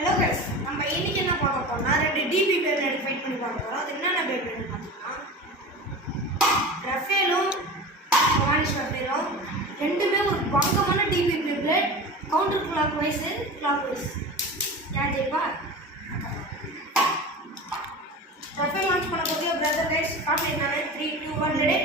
Hello guys, நம்ம இன்னைக்கு என்ன பார்க்க போறோம்னா ரெண்டு டிபி பேப்ளேட் ஃபைட் பண்ணி பார்க்க போறோம். அது என்னென்ன பேப்ளேட்னு பார்த்தீங்கன்னா ரஃபேலும் வானிஷ் ரஃபேலும் ரெண்டுமே ஒரு பங்கமான DB Beyblade. Counter clockwise யார் ஜெயிப்பா? ரஃபேல் லான்ச் பண்ண போது பிரதர் கைஸ் காப்பி நானே 3 2 1 ரெடி.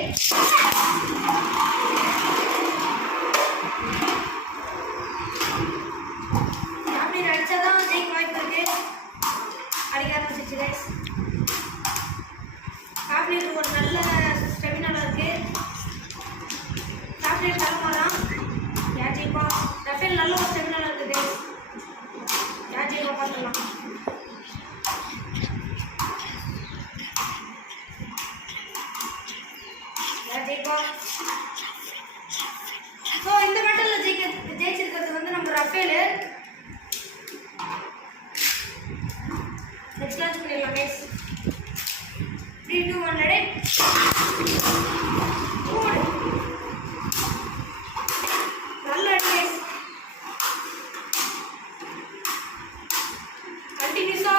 சாக்லேட் ஒரு நல்ல ஸ்டெமினால இருக்கு. சாக்லேட் தரமாதான் யார் ஜெயிப்பா? ரஃபேல் நல்ல ஒரு ஸ்டெமினால இருக்குது. யார் ஜெயிப்பா பார்த்துக்கலாம். யார் ஜெயிப்பா? ஸோ இந்த பேட்டலில் ஜெயிச்சிருக்கிறது வந்து நம்ம ரஃபேல். நெக்ஸ்ட் லான்ச் பண்ணிடலாம் கைஸ். 3 2 1 ரெடி. நல்ல அடி கைஸ். கண்டினியூஸா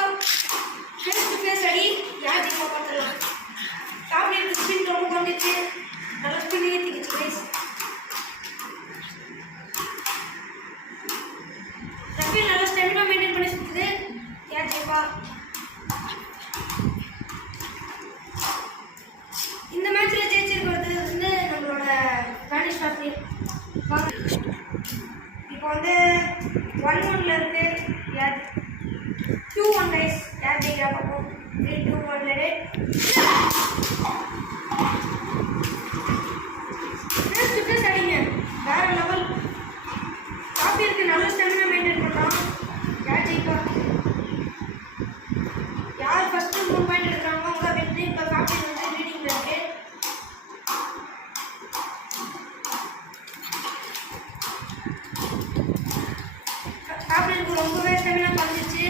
ஃபேஸ் டு ஃபேஸ் அடி. யார் ஜெயிப்பா பார்த்துடலாம். சாக்லேட் ஸ்பின் ரொம்ப குறைஞ்சிச்சு. நல்ல ஸ்பின் ஏற்றிக்கிச்சு கைஸ். ரஃபேல் நல்ல ஸ்டெமினா மெயின்டைன் பண்ணி சுற்றுது. யார் ஜெயிப்பா? இந்த மேட்ச்ல ஜெயிச்சிருக்கிறது வந்து நம்மளோட வானிஷ் ரஃபேல். இப்போ வந்து 1-1ல இருக்கு. யார் 2-1 கைஸ். யார் ஜெயிக்கிறா பார்ப்போம். 3 2 1 ரெடி. ஃபேஸ் டு ஃபேஸ் அடிங்க. வேற லெவல். காப்பியருக்கு நல்ல ஸ்டெமினா மெயின்டைன் பண்ணுறான். யார் ஜெயிப்பா? யார் ஃபர்ஸ்ட் 3 பாயிண்ட் எடுக்கிறாங்களோ அவங்க வெற்றி. இப்போ காப்பியர் வந்து லீடிங்ல இருக்கு. காப்பியருக்கு ரொம்பவே ஸ்டெமினா குறைஞ்சிச்சு.